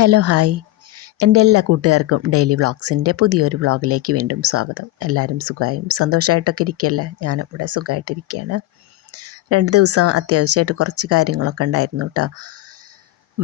Hello hi എൻ്റെ എല്ലാ കൂട്ടുകാർക്കും ഡെയിലി വ്ളോഗ്സിൻ്റെ പുതിയൊരു വ്ളോഗിലേക്ക് വീണ്ടും സ്വാഗതം. എല്ലാവരും സുഖമായും സന്തോഷമായിട്ടൊക്കെ ഇരിക്കുകയല്ലേ? ഞാനും ഇവിടെ സുഖമായിട്ടിരിക്കുകയാണ്. 2 ദിവസം അത്യാവശ്യമായിട്ട് കുറച്ച് കാര്യങ്ങളൊക്കെ ഉണ്ടായിരുന്നു കേട്ടോ.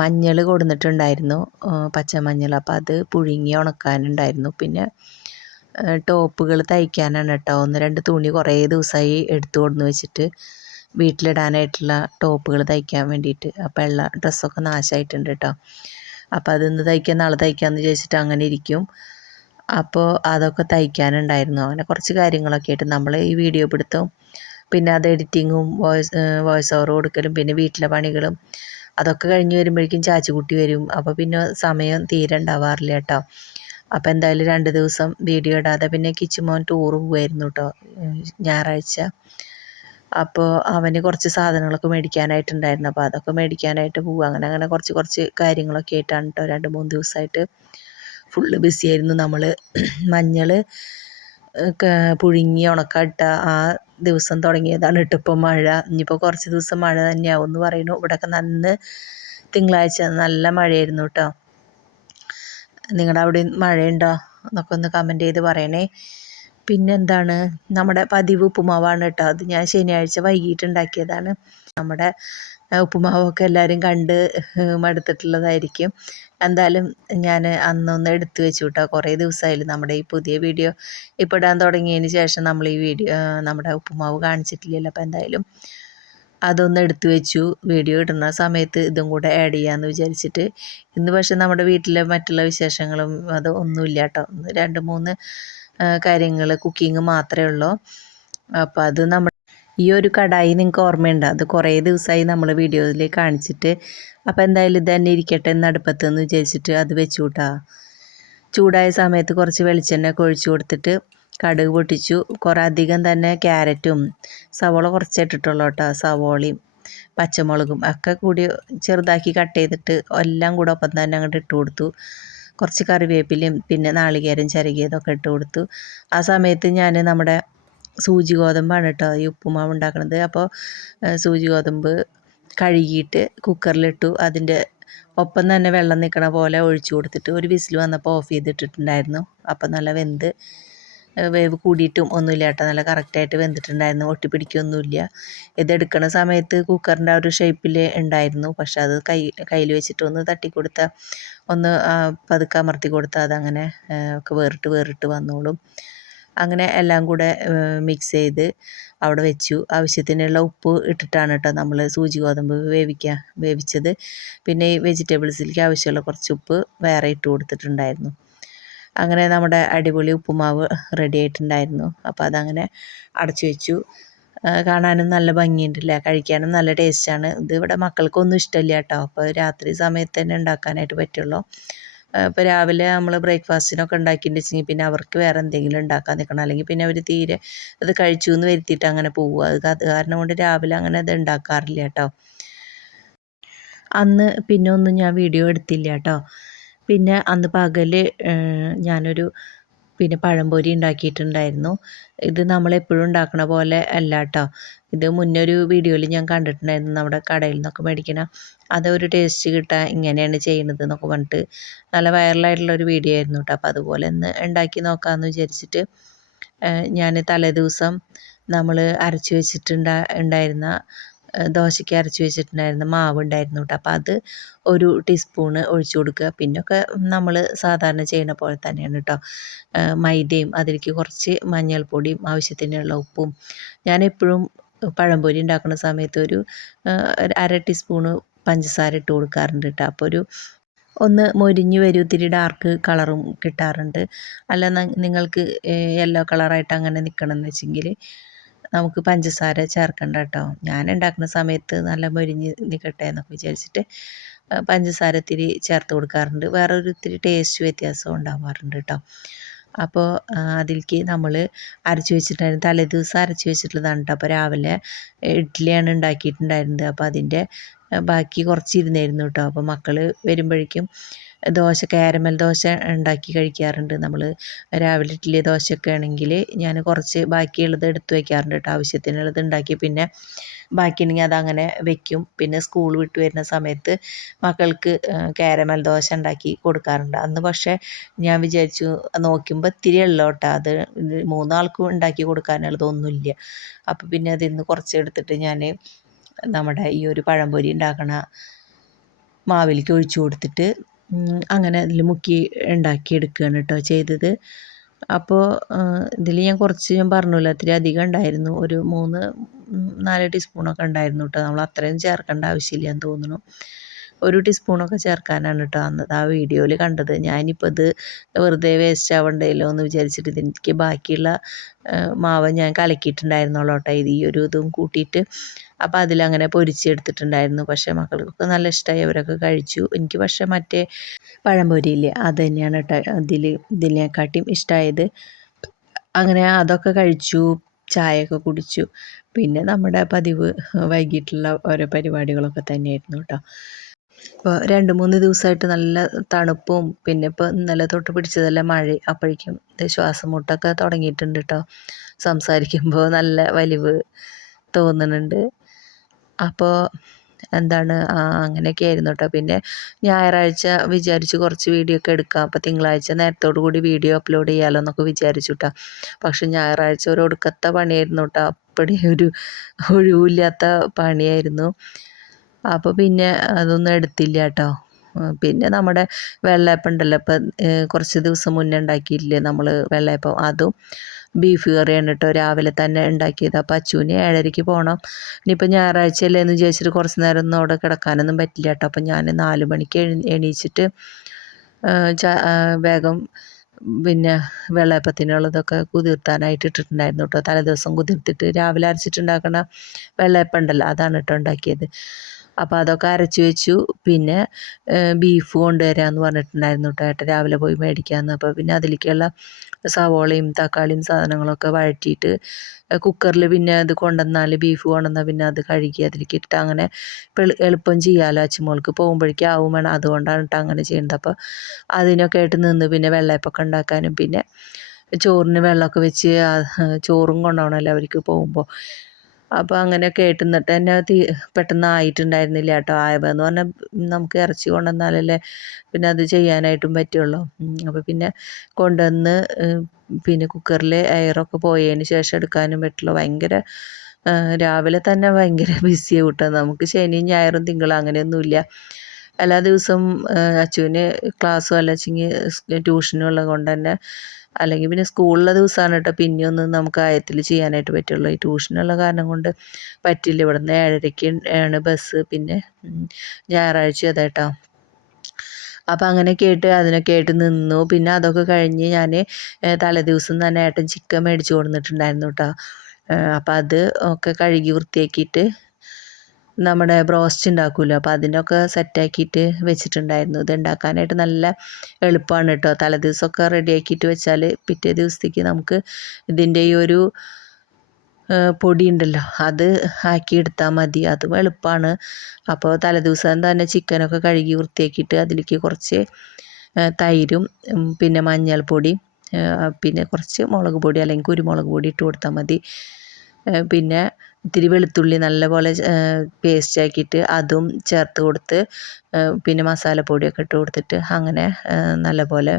മഞ്ഞൾ കൊടുന്നിട്ടുണ്ടായിരുന്നു, പച്ചമഞ്ഞൾ. അപ്പോൾ അത് പുഴുങ്ങി ഉണക്കാനുണ്ടായിരുന്നു. പിന്നെ ടോപ്പുകൾ തയ്ക്കാനാണ് കേട്ടോ. 1-2 തുണി കുറേ ദിവസമായി എടുത്തു കൊടുന്ന് വെച്ചിട്ട് വീട്ടിലിടാനായിട്ടുള്ള ടോപ്പുകൾ തയ്ക്കാൻ വേണ്ടിയിട്ട്. അപ്പോൾ എല്ലാ ഡ്രസ്സൊക്കെ നാശമായിട്ടുണ്ട് കേട്ടോ. അപ്പോൾ അതൊന്ന് തയ്ക്കാം, നാളെ തയ്ക്കാമെന്ന് വിചാരിച്ചിട്ട് അങ്ങനെ ഇരിക്കും. അപ്പോൾ അതൊക്കെ തയ്ക്കാനുണ്ടായിരുന്നു. അങ്ങനെ കുറച്ച് കാര്യങ്ങളൊക്കെ ആയിട്ട് നമ്മൾ ഈ വീഡിയോ പിടുത്തവും പിന്നെ അത് എഡിറ്റിങ്ങും വോയിസ് ഓവർ കൊടുക്കലും പിന്നെ വീട്ടിലെ പണികളും അതൊക്കെ കഴിഞ്ഞ് വരുമ്പോഴേക്കും ചാച്ചുകുട്ടി വരും. അപ്പോൾ പിന്നെ സമയം തീരെ ഉണ്ടാവാറില്ല കേട്ടോ. അപ്പോൾ എന്തായാലും 2 ദിവസം വീഡിയോ ഇടാതെ പിന്നെ കിച്ചുമോൻ ടൂറ് പോകുമായിരുന്നു കേട്ടോ ഞായറാഴ്ച. അപ്പോൾ അവന് കുറച്ച് സാധനങ്ങളൊക്കെ മേടിക്കാനായിട്ടുണ്ടായിരുന്നു. അപ്പോൾ അതൊക്കെ മേടിക്കാനായിട്ട് പോകും. അങ്ങനെ കുറച്ച് കാര്യങ്ങളൊക്കെ ആയിട്ടാണ് കേട്ടോ 2-3 ദിവസമായിട്ട് ഫുള്ള് ബിസിയായിരുന്നു. നമ്മൾ മഞ്ഞൾ പുഴുങ്ങി ഉണക്കാട്ട ആ ദിവസം തുടങ്ങിയതാണ് കേട്ടോ ഇപ്പോൾ മഴ. ഇനിയിപ്പോൾ കുറച്ച് ദിവസം മഴ തന്നെയാവും എന്ന് പറയുന്നു. ഇവിടെയൊക്കെ തിങ്കളാഴ്ച നല്ല മഴയായിരുന്നു കേട്ടോ. നിങ്ങളുടെ അവിടെ മഴയുണ്ടോ എന്നൊക്കെ ഒന്ന് കമൻറ്റ് ചെയ്ത് പറയണേ. പിന്നെന്താണ്, നമ്മുടെ പതിവ് ഉപ്പുമാവാണ് കേട്ടോ. അത് ഞാൻ ശനിയാഴ്ച വൈകിട്ട് ഉണ്ടാക്കിയതാണ്. നമ്മുടെ ഉപ്പുമാവൊക്കെ എല്ലാവരും കണ്ട് മടുത്തിട്ടുള്ളതായിരിക്കും. എന്തായാലും ഞാൻ അന്നൊന്ന് എടുത്തു വെച്ചു കേട്ടോ. കുറേ ദിവസമായാലും നമ്മുടെ ഈ പുതിയ വീഡിയോ ഇപ്പോൾ ഇടാൻ തുടങ്ങിയതിന് ശേഷം നമ്മൾ ഈ വീഡിയോ നമ്മുടെ ഉപ്പുമാവ് കാണിച്ചിട്ടില്ലല്ലോ. അപ്പോൾ എന്തായാലും അതൊന്ന് എടുത്തു വെച്ചു. വീഡിയോ ഇടുന്ന സമയത്ത് ഇതും കൂടെ ആഡ് ചെയ്യാമെന്ന് വിചാരിച്ചിട്ട്. ഇന്ന് പക്ഷെ നമ്മുടെ വീട്ടിലെ മറ്റുള്ള വിശേഷങ്ങളും അത് ഒന്നുമില്ല കേട്ടോ. 2-3 കാര്യങ്ങൾ കുക്കിംഗ് മാത്രമേ ഉള്ളൂ. അപ്പോൾ അത് ഈ ഒരു കടായി നിങ്ങൾക്ക് ഓർമ്മയുണ്ടോ? അത് കുറേ ദിവസമായി നമ്മൾ വീഡിയോയിൽ കാണിച്ചിട്ട്. അപ്പോൾ എന്തായാലും ഇത് തന്നെ ഇരിക്കട്ടെ എന്ന് അടുപ്പത്തെന്ന് വിചാരിച്ചിട്ട് അത് വെച്ചു കൂട്ടാ. ചൂടായ സമയത്ത് കുറച്ച് വെളിച്ചെണ്ണ ഒഴിച്ച് കൊടുത്തിട്ട് കടുക് പൊട്ടിച്ചു. കുറേ അധികം തന്നെ ക്യാരറ്റും സവോള കുറച്ചിട്ടിട്ടുള്ളൂ കേട്ടോ. സവോളയും പച്ചമുളകും ഒക്കെ കൂടി ചെറുതാക്കി കട്ട് ചെയ്തിട്ട് എല്ലാം കൂടെ ഒപ്പം തന്നെ അങ്ങോട്ട് ഇട്ട് കൊടുത്തു. കുറച്ച് കറിവേപ്പിലയും പിന്നെ നാളികേരം ചിരകിയതൊക്കെ ഇട്ട് കൊടുത്തു. ആ സമയത്ത് ഞാൻ നമ്മുടെ സൂചി ഗോതമ്പാണ് കേട്ടോ ഈ ഉപ്പുമാവ് ഉണ്ടാക്കുന്നത്. അപ്പോൾ സൂചി ഗോതമ്പ് കഴുകിയിട്ട് കുക്കറിലിട്ടു. അതിൻ്റെ ഒപ്പം തന്നെ വെള്ളം നിൽക്കണ പോലെ ഒഴിച്ചു കൊടുത്തിട്ട് ഒരു വിസിൽ വന്നപ്പോൾ ഓഫ് ചെയ്തിട്ടിട്ടുണ്ടായിരുന്നു. അപ്പം നല്ല വേവ് കൂടിയിട്ടും ഒന്നുമില്ല കേട്ടോ. നല്ല കറക്റ്റായിട്ട് വെന്തിട്ടുണ്ടായിരുന്നു. ഒട്ടിപ്പിടിക്കൊന്നുമില്ല. ഇതെടുക്കണ സമയത്ത് കുക്കറിൻ്റെ ആ ഒരു ഷേപ്പിൽ ഉണ്ടായിരുന്നു. പക്ഷെ അത് കയ്യിൽ വെച്ചിട്ട് ഒന്ന് തട്ടിക്കൊടുത്താൽ ഒന്ന് പതുക്കെ അമർത്തി കൊടുത്താൽ അതങ്ങനെ ഒക്കെ വേറിട്ട് വന്നോളും. അങ്ങനെ എല്ലാം കൂടെ മിക്സ് ചെയ്ത് അവിടെ വെച്ചു. ആവശ്യത്തിനുള്ള ഉപ്പ് ഇട്ടിട്ടാണ് കേട്ടോ നമ്മൾ സൂചി ഗോതമ്പ് വേവിച്ചത്. പിന്നെ ഈ വെജിറ്റബിൾസിലേക്ക് ആവശ്യമുള്ള കുറച്ച് ഉപ്പ് വേറെ ഇട്ട് കൊടുത്തിട്ടുണ്ടായിരുന്നു. അങ്ങനെ നമ്മുടെ അടിപൊളി ഉപ്പുമാവ് റെഡി ആയിട്ടുണ്ടായിരുന്നു. അപ്പോൾ അതങ്ങനെ അടച്ചു വെച്ചു. കാണാനും നല്ല ഭംഗിയുണ്ടല്ലേ, കഴിക്കാനും നല്ല ടേസ്റ്റാണ്. ഇത് ഇവിടെ മക്കൾക്കൊന്നും ഇഷ്ടമില്ല കേട്ടോ. അപ്പോൾ രാത്രി സമയത്ത് തന്നെ ഉണ്ടാക്കാനായിട്ട് പറ്റുള്ളൂ. ഇപ്പോൾ രാവിലെ നമ്മൾ ബ്രേക്ക്ഫാസ്റ്റിനൊക്കെ ഉണ്ടാക്കിയിട്ട് വെച്ചെങ്കിൽ പിന്നെ അവർക്ക് വേറെ എന്തെങ്കിലും ഉണ്ടാക്കാൻ നിൽക്കണം. അല്ലെങ്കിൽ പിന്നെ അവർ തീരെ അത് കഴിച്ചു എന്ന് വരുത്തിയിട്ട് അങ്ങനെ പോവുക. അത് കാരണം കൊണ്ട് രാവിലെ അങ്ങനെ അത് ഉണ്ടാക്കാറില്ല കേട്ടോ. അന്ന് പിന്നെ ഒന്നും ഞാൻ വീഡിയോ എടുത്തില്ല കേട്ടോ. പിന്നെ അന്ന് പകൽ ഞാനൊരു പഴംപൊരി ഉണ്ടാക്കിയിട്ടുണ്ടായിരുന്നു. ഇത് നമ്മളെപ്പോഴും ഉണ്ടാക്കണ പോലെ അല്ല കേട്ടോ. ഇത് മുന്നേ ഒരു വീഡിയോയിൽ ഞാൻ കണ്ടിട്ടുണ്ടായിരുന്നു. നമ്മുടെ കടയിൽ നിന്നൊക്കെ മേടിക്കണ അതൊരു ടേസ്റ്റ് കിട്ടാൻ ഇങ്ങനെയാണ് ചെയ്യുന്നത് എന്നൊക്കെ പറഞ്ഞിട്ട് നല്ല വൈറലായിട്ടുള്ളൊരു വീഡിയോ ആയിരുന്നു കേട്ടോ. അപ്പോൾ അതുപോലെ ഒന്ന് ഉണ്ടാക്കി നോക്കാമെന്ന് വിചാരിച്ചിട്ട് ഞാൻ തലേദിവസം നമ്മൾ അരച്ച് വെച്ചിട്ടുണ്ടായിരുന്ന ദോശയ്ക്ക് അരച്ച് വെച്ചിട്ടുണ്ടായിരുന്ന മാവ് ഉണ്ടായിരുന്നു കേട്ടോ. അപ്പോൾ അത് ഒരു ടീസ്പൂണ് ഒഴിച്ചു കൊടുക്കുക. പിന്നൊക്കെ നമ്മൾ സാധാരണ ചെയ്യുന്ന പോലെ തന്നെയാണ് കേട്ടോ. മൈദയും അതിലേക്ക് കുറച്ച് മഞ്ഞൾപ്പൊടിയും ആവശ്യത്തിനുള്ള ഉപ്പും. ഞാനെപ്പോഴും പഴംപൊരി ഉണ്ടാക്കുന്ന സമയത്ത് ഒരു 1/2 ടീസ്പൂണ് പഞ്ചസാര ഇട്ട് കൊടുക്കാറുണ്ട് കേട്ടോ. അപ്പോൾ ഒന്ന് മൊരിഞ്ഞ് വരും, ഇത്തിരി ഡാർക്ക് കളറും കിട്ടാറുണ്ട്. അല്ല നിങ്ങൾക്ക് യെല്ലോ കളറായിട്ട് അങ്ങനെ നിൽക്കണമെന്ന് വെച്ചെങ്കിൽ നമുക്ക് പഞ്ചസാര ചേർക്കണ്ട കേട്ടോ. ഞാൻ ഉണ്ടാക്കുന്ന സമയത്ത് നല്ല മൊരിഞ്ഞ് നിൽക്കട്ടെ എന്നൊക്കെ വിചാരിച്ചിട്ട് പഞ്ചസാര ഇത്തിരി ചേർത്ത് കൊടുക്കാറുണ്ട്. വേറൊരു ഇത്തിരി ടേസ്റ്റ് വ്യത്യാസം ഉണ്ടാവാറുണ്ട് കേട്ടോ. അപ്പോൾ അതിലേക്ക് നമ്മൾ അരച്ച് വെച്ചിട്ടുണ്ടായിരുന്നു. തലേദിവസം അരച്ച് വെച്ചിട്ടുള്ളതാണ് കേട്ടോ. അപ്പോൾ രാവിലെ ഇഡ്ഡലിയാണ് ഉണ്ടാക്കിയിട്ടുണ്ടായിരുന്നത്. അപ്പോൾ അതിൻ്റെ ബാക്കി കുറച്ച് ഇരുന്നായിരുന്നു കേട്ടോ. അപ്പോൾ മക്കൾ വരുമ്പോഴേക്കും കാരമൽ ദോശ ഉണ്ടാക്കി കഴിക്കാറുണ്ട്. നമ്മൾ രാവിലെ ഇഡ്ഡലി ദോശയൊക്കെ ആണെങ്കിൽ ഞാൻ കുറച്ച് ബാക്കിയുള്ളത് എടുത്ത് വയ്ക്കാറുണ്ട് കേട്ടോ. ആവശ്യത്തിനുള്ളത് ഉണ്ടാക്കി പിന്നെ ബാക്കിയുണ്ടെങ്കിൽ അതങ്ങനെ വെക്കും. പിന്നെ സ്കൂൾ വിട്ട് വരുന്ന സമയത്ത് മക്കൾക്ക് കാരമൽ ദോശ ഉണ്ടാക്കി കൊടുക്കാറുണ്ട്. അന്ന് പക്ഷേ ഞാൻ വിചാരിച്ചു നോക്കുമ്പോൾ ഇത്തിരി ഉള്ളൂ കേട്ടോ. അത് 3 ആൾക്കും ഉണ്ടാക്കി കൊടുക്കാനുള്ളതൊന്നുമില്ല. അപ്പോൾ പിന്നെ അതിൽ നിന്ന് കുറച്ച് എടുത്തിട്ട് ഞാൻ നമ്മുടെ ഈ ഒരു പഴംപൊരി ഉണ്ടാക്കണ മാവിലേക്ക് ഒഴിച്ചു കൊടുത്തിട്ട് അങ്ങനെ അതിൽ മുക്കി ഉണ്ടാക്കിയെടുക്കുകയാണ് കേട്ടോ ചെയ്തത്. അപ്പോൾ ഇതിൽ ഞാൻ പറഞ്ഞല്ലോ ഇത്തിരി അധികം ഉണ്ടായിരുന്നു. ഒരു 4 ടീസ്പൂണൊക്കെ ഉണ്ടായിരുന്നു കേട്ടോ. നമ്മൾ അത്രയും ചേർക്കേണ്ട ആവശ്യമില്ല എന്ന് തോന്നുന്നു. 1 ടീസ്പൂണൊക്കെ ചേർക്കാനാണ് കേട്ടോ അന്നത് ആ വീഡിയോയിൽ കണ്ടത്. ഞാനിപ്പോൾ ഇത് വെറുതെ വേസ്റ്റ് ആവണ്ടല്ലോ എന്ന് വിചാരിച്ചിട്ട് എനിക്ക് ബാക്കിയുള്ള മാവ് ഞാൻ കലക്കിയിട്ടുണ്ടായിരുന്നുള്ളൂ കേട്ടോ. ഈ ഒരു ഇതും കൂട്ടിയിട്ട് അപ്പോൾ അതിലങ്ങനെ പൊരിച്ചെടുത്തിട്ടുണ്ടായിരുന്നു. പക്ഷേ മക്കൾക്കൊക്കെ നല്ല ഇഷ്ടമായി, അവരൊക്കെ കഴിച്ചു. എനിക്ക് പക്ഷേ മറ്റേ പഴംപൊരിയില്ലേ അത് തന്നെയാണ് കേട്ടോ ഇതിനെക്കാട്ടിയും ഇഷ്ടമായത്. അങ്ങനെ അതൊക്കെ കഴിച്ചു, ചായയൊക്കെ കുടിച്ചു. പിന്നെ നമ്മുടെ പതിവ് വൈകിട്ടുള്ള ഓരോ പരിപാടികളൊക്കെ തന്നെയായിരുന്നു കേട്ടോ. ഇപ്പോൾ 2-3 ദിവസമായിട്ട് നല്ല തണുപ്പും പിന്നെ ഇപ്പോൾ ഇന്നലെ തൊട്ട് പിടിച്ചതല്ല മഴ. അപ്പോഴേക്കും ശ്വാസം മുട്ടൊക്കെ തുടങ്ങിയിട്ടുണ്ട് കേട്ടോ. സംസാരിക്കുമ്പോൾ നല്ല വലിവ് തോന്നുന്നുണ്ട്. അപ്പോൾ എന്താണ് അങ്ങനെയൊക്കെ ആയിരുന്നു കേട്ടോ. പിന്നെ ഞായറാഴ്ച വിചാരിച്ചു കുറച്ച് വീഡിയോ ഒക്കെ എടുക്കാം. അപ്പോൾ തിങ്കളാഴ്ച നേരത്തോടു കൂടി വീഡിയോ അപ്ലോഡ് ചെയ്യാമല്ലോ എന്നൊക്കെ വിചാരിച്ചു കേട്ടോ. പക്ഷെ ഞായറാഴ്ച ഒരു ഒടുക്കത്തെ പണിയായിരുന്നു കേട്ടോ. അപ്പടി ഒരു ഒഴിവില്ലാത്ത പണിയായിരുന്നു. അപ്പോൾ പിന്നെ അതൊന്നും എടുത്തില്ല കേട്ടോ. പിന്നെ നമ്മുടെ വെള്ളയപ്പം ഉണ്ടല്ലോ, ഇപ്പം കുറച്ച് ദിവസം മുന്നേ ഉണ്ടാക്കിയില്ലേ നമ്മൾ വെള്ളയപ്പം, അതും ബീഫ് കറിയാണ് കേട്ടോ. രാവിലെ തന്നെ ഉണ്ടാക്കിയത്. അപ്പോൾ അച്ചുവിന് 7:30 പോകണം. ഇനിയിപ്പോൾ ഞായറാഴ്ച അല്ലേ എന്ന് വിചാരിച്ചിട്ട് കുറച്ച് നേരം ഒന്നും അവിടെ കിടക്കാനൊന്നും പറ്റില്ല കേട്ടോ. അപ്പോൾ ഞാൻ 4 മണിക്ക് എണീച്ചിട്ട് വേഗം പിന്നെ വെള്ളയപ്പത്തിനുള്ളതൊക്കെ കുതിർത്താനായിട്ട് ഇട്ടിട്ടുണ്ടായിരുന്നു കേട്ടോ. തലേദിവസം കുതിർത്തിട്ട് രാവിലെ അരച്ചിട്ടുണ്ടാക്കണ വെള്ളയപ്പം ഉണ്ടല്ലോ, അതാണ് കേട്ടോ ഉണ്ടാക്കിയത്. അപ്പോൾ അതൊക്കെ അരച്ച് വെച്ചു. പിന്നെ ബീഫ് കൊണ്ടുവരാമെന്ന് പറഞ്ഞിട്ടുണ്ടായിരുന്നു കേട്ടോ. ഏട്ടൻ രാവിലെ പോയി മേടിക്കാമെന്ന്. അപ്പോൾ പിന്നെ അതിലേക്കുള്ള സവോളയും തക്കാളിയും സാധനങ്ങളൊക്കെ വഴറ്റിയിട്ട് കുക്കറിൽ പിന്നെ അത് കൊണ്ടുവന്നാൽ ബീഫ് കൊണ്ടുവന്നാൽ പിന്നെ അത് കഴുകി അതിലേക്ക് ഇട്ട് അങ്ങനെ എളുപ്പം ചെയ്യാമല്ലോ. അച്ചുമോൾക്ക് പോകുമ്പോഴേക്കും ആവും വേണം. അതുകൊണ്ടാണ് കേട്ടോ അങ്ങനെ ചെയ്യുന്നത്. അപ്പോൾ അതിനൊക്കെ ആയിട്ട് നിന്ന് പിന്നെ വെള്ളയപ്പമൊക്കെ ഉണ്ടാക്കാനും പിന്നെ ചോറിന് വെള്ളമൊക്കെ വെച്ച് ചോറും കൊണ്ടുപോകണമല്ലോ അവർക്ക് പോകുമ്പോൾ. അപ്പോൾ അങ്ങനെയൊക്കെ ആയിട്ട് എന്നിട്ട് തന്നെ പെട്ടെന്ന് ആയിട്ടുണ്ടായിരുന്നില്ല കേട്ടോ. ആയതെന്ന് പറഞ്ഞാൽ നമുക്ക് ഇറച്ചി കൊണ്ടുവന്നാലല്ലേ പിന്നെ അത് ചെയ്യാനായിട്ടും പറ്റുള്ളൂ. അപ്പോൾ പിന്നെ കൊണ്ടുവന്ന് പിന്നെ കുക്കറിൽ എയറൊക്കെ പോയതിന് ശേഷം എടുക്കാനും പറ്റുള്ളൂ. ഭയങ്കര രാവിലെ തന്നെ ഭയങ്കര ബിസിയാവും കേട്ടോ. നമുക്ക് ശനിയും ഞായറും തിങ്കളും അങ്ങനെയൊന്നുമില്ല. എല്ലാ ദിവസവും അച്ചുവിന് ക്ലാസ്സും അല്ലെങ്കിൽ ട്യൂഷനും ഉള്ളത് കൊണ്ട് തന്നെ, അല്ലെങ്കിൽ പിന്നെ സ്കൂളിലെ ദിവസമാണ് കേട്ടോ പിന്നെയൊന്നും നമുക്ക് ആയത്തിൽ ചെയ്യാനായിട്ട് പറ്റുള്ളൂ. ഈ ട്യൂഷനുള്ള കാരണം കൊണ്ട് പറ്റില്ല. ഇവിടുന്ന് 7:30 ആണ് ബസ്. പിന്നെ ഞായറാഴ്ച അതായിട്ടോ. അപ്പോൾ അങ്ങനെയൊക്കെ ആയിട്ട് അതിനൊക്കെ ആയിട്ട് നിന്നു. പിന്നെ അതൊക്കെ കഴിഞ്ഞ് ഞാൻ തലേദിവസം തന്നെ ഏട്ടൻ ചിക്കൻ മേടിച്ച് കൊടുത്തിട്ടുണ്ടായിരുന്നു കേട്ടോ. അപ്പോൾ അത് ഒക്കെ കഴുകി വൃത്തിയാക്കിയിട്ട് നമ്മുടെ ബ്രോസ്റ്റ് ഉണ്ടാക്കുമല്ലോ, അപ്പോൾ അതിനൊക്കെ സെറ്റാക്കിയിട്ട് വെച്ചിട്ടുണ്ടായിരുന്നു. ഇത് ഉണ്ടാക്കാനായിട്ട് നല്ല എളുപ്പമാണ് കേട്ടോ. തലേദിവസമൊക്കെ റെഡിയാക്കിയിട്ട് വെച്ചാൽ പിറ്റേ ദിവസത്തേക്ക് നമുക്ക് ഇതിൻ്റെ ഈ ഒരു പൊടി ഉണ്ടല്ലോ അത് ആക്കിയെടുത്താൽ മതി. അതും എളുപ്പമാണ്. അപ്പോൾ തലേദിവസം തന്നെ ചിക്കനൊക്കെ കഴുകി വൃത്തിയാക്കിയിട്ട് അതിലേക്ക് കുറച്ച് തൈരും പിന്നെ മഞ്ഞൾപ്പൊടി പിന്നെ കുറച്ച് മുളക് പൊടി അല്ലെങ്കിൽ കുരുമുളക് പൊടി ഇട്ട് കൊടുത്താൽ മതി. പിന്നെ ഇത്തിരി വെളുത്തുള്ളി നല്ലപോലെ പേസ്റ്റ് ആക്കിയിട്ട് അതും ചേർത്ത് കൊടുത്ത് പിന്നെ മസാലപ്പൊടിയൊക്കെ ഇട്ട് കൊടുത്തിട്ട് അങ്ങനെ നല്ലപോലെ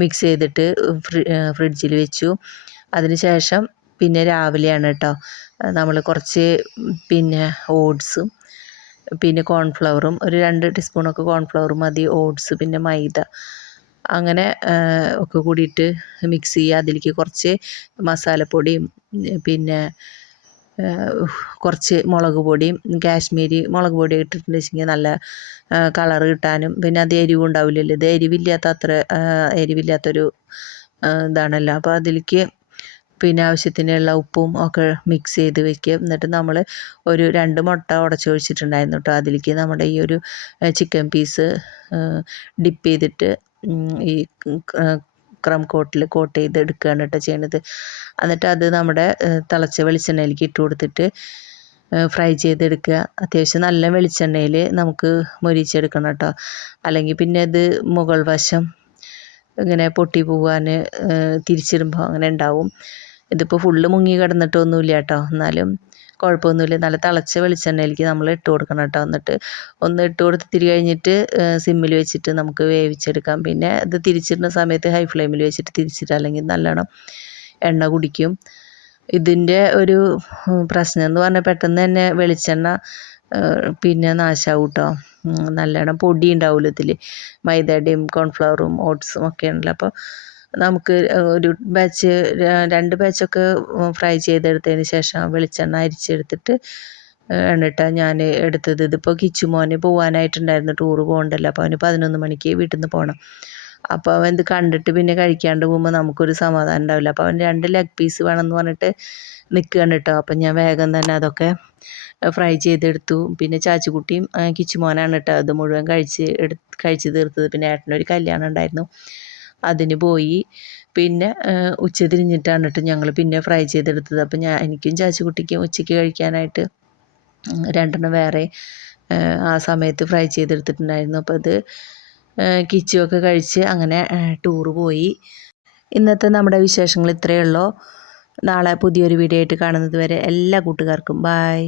മിക്സ് ചെയ്തിട്ട് ഫ്രിഡ്ജിൽ വെച്ചു. അതിന് ശേഷം പിന്നെ രാവിലെയാണ് കേട്ടോ നമ്മൾ കുറച്ച് പിന്നെ ഓട്സും പിന്നെ കോൺഫ്ലവറും ഒരു 2 ടീസ്പൂണൊക്കെ കോൺഫ്ലവർ മതി. ഓട്സ് പിന്നെ മൈദ അങ്ങനെ ഒക്കെ കൂടിയിട്ട് മിക്സ് ചെയ്യുക. അതിലേക്ക് കുറച്ച് മസാലപ്പൊടിയും പിന്നെ കുറച്ച് മുളക് പൊടിയും കാശ്മീരി മുളക് പൊടി ഇട്ടിട്ടുണ്ടെന്ന് വെച്ചെങ്കിൽ നല്ല കളറ് കിട്ടാനും പിന്നെ അത് എരിവും ഉണ്ടാവില്ലല്ലോ. ഇത് എരിവില്ലാത്തൊരു ഇതാണല്ലോ. അപ്പോൾ അതിലേക്ക് പിന്നെ ആവശ്യത്തിനുള്ള ഉപ്പും ഒക്കെ മിക്സ് ചെയ്ത് വെക്കുക. എന്നിട്ട് നമ്മൾ ഒരു 2 മുട്ട ഉടച്ചൊഴിച്ചിട്ടുണ്ടായിരുന്നു കേട്ടോ. അതിലേക്ക് നമ്മുടെ ഈ ഒരു ചിക്കൻ പീസ് ഡിപ്പ് ചെയ്തിട്ട് ഈ ക്രം കോട്ട് ചെയ്ത് എടുക്കുകയാണ് കേട്ടോ ചെയ്യണത്. എന്നിട്ട് അത് നമ്മുടെ തിളച്ച വെളിച്ചെണ്ണയിലേക്ക് ഇട്ട് കൊടുത്തിട്ട് ഫ്രൈ ചെയ്തെടുക്കുക. അത്യാവശ്യം നല്ല വെളിച്ചെണ്ണയിൽ നമുക്ക് മൊരിച്ചെടുക്കണം കേട്ടോ. അല്ലെങ്കിൽ പിന്നെ ഇത് മുകൾ വശം ഇങ്ങനെ പൊട്ടി പോകാൻ തിരിച്ചിടുമ്പോൾ അങ്ങനെ ഉണ്ടാവും. ഇതിപ്പോൾ ഫുള്ള് മുങ്ങി കിടന്നിട്ടൊന്നുമില്ല കേട്ടോ. എന്നാലും കുഴപ്പമൊന്നുമില്ല. നല്ല തിളച്ച വെളിച്ചെണ്ണയിലേക്ക് നമ്മൾ ഇട്ട് കൊടുക്കണം കേട്ടോ. എന്നിട്ട് ഒന്ന് ഇട്ട് കൊടുത്ത് തിരി കഴിഞ്ഞിട്ട് സിമ്മിൽ വെച്ചിട്ട് നമുക്ക് വേവിച്ചെടുക്കാം. പിന്നെ ഇത് തിരിച്ചിടുന്ന സമയത്ത് ഹൈ ഫ്ലെയിമിൽ വെച്ചിട്ട് തിരിച്ചിട്ട്, അല്ലെങ്കിൽ നല്ലോണം എണ്ണ കുടിക്കും. ഇതിൻ്റെ ഒരു പ്രശ്നം എന്ന് പറഞ്ഞാൽ പെട്ടെന്ന് തന്നെ വെളിച്ചെണ്ണ പിന്നെ നാശാവും കേട്ടോ. നല്ലോണം പൊടി ഉണ്ടാവില്ല ഇതിൽ. മൈദയുടെയും കോൺഫ്ലവറും ഓട്സും ഒക്കെ ഉണ്ടല്ലോ. അപ്പോൾ നമുക്ക് ഒരു ബാച്ച് 2 ബാച്ചൊക്കെ ഫ്രൈ ചെയ്തെടുത്തതിന് ശേഷം വെളിച്ചെണ്ണ അരിച്ചെടുത്തിട്ട് എണ്ണിട്ടാണ് ഞാൻ എടുത്തത്. ഇതിപ്പോൾ കിച്ചുമോന് പോകാനായിട്ടുണ്ടായിരുന്നു, ടൂറ് പോകണ്ടല്ലോ. അപ്പോൾ അവന് 11 മണിക്ക് വീട്ടിൽ നിന്ന് പോകണം. അപ്പോൾ അവൻ ഇത് കണ്ടിട്ട് പിന്നെ കഴിക്കാണ്ട് പോകുമ്പോൾ നമുക്കൊരു സമാധാനം ഉണ്ടാവില്ല. അപ്പോൾ അവൻ 2 ലെഗ് പീസ് വേണമെന്ന് പറഞ്ഞിട്ട് നിൽക്കുകയാണ് കേട്ടോ. അപ്പം ഞാൻ വേഗം തന്നെ അതൊക്കെ ഫ്രൈ ചെയ്തെടുത്തു. പിന്നെ ചാച്ചുകുട്ടിയും കിച്ചുമോനാണ് കേട്ടോ അത് മുഴുവൻ കഴിച്ച് തീർത്തത്. പിന്നെ ഏട്ടനൊരു കല്യാണം ഉണ്ടായിരുന്നു, അതിന് പോയി. പിന്നെ ഉച്ചതിരിഞ്ഞിട്ടാണ് കേട്ടോ ഞങ്ങൾ പിന്നെ ഫ്രൈ ചെയ്തെടുത്തത്. അപ്പം എനിക്കും ചാച്ചുകുട്ടിക്കും ഉച്ചയ്ക്ക് കഴിക്കാനായിട്ട് 2 വേറെ ആ സമയത്ത് ഫ്രൈ ചെയ്തെടുത്തിട്ടുണ്ടായിരുന്നു. അപ്പോൾ ഇത് കിച്ചുമൊക്കെ കഴിച്ച് അങ്ങനെ ടൂറ് പോയി. ഇന്നത്തെ നമ്മുടെ വിശേഷങ്ങൾ ഇത്രയേ ഉള്ളൂ. നാളെ പുതിയൊരു വീഡിയോ ആയിട്ട് കാണുന്നത് വരെ എല്ലാ കൂട്ടുകാർക്കും ബായ്.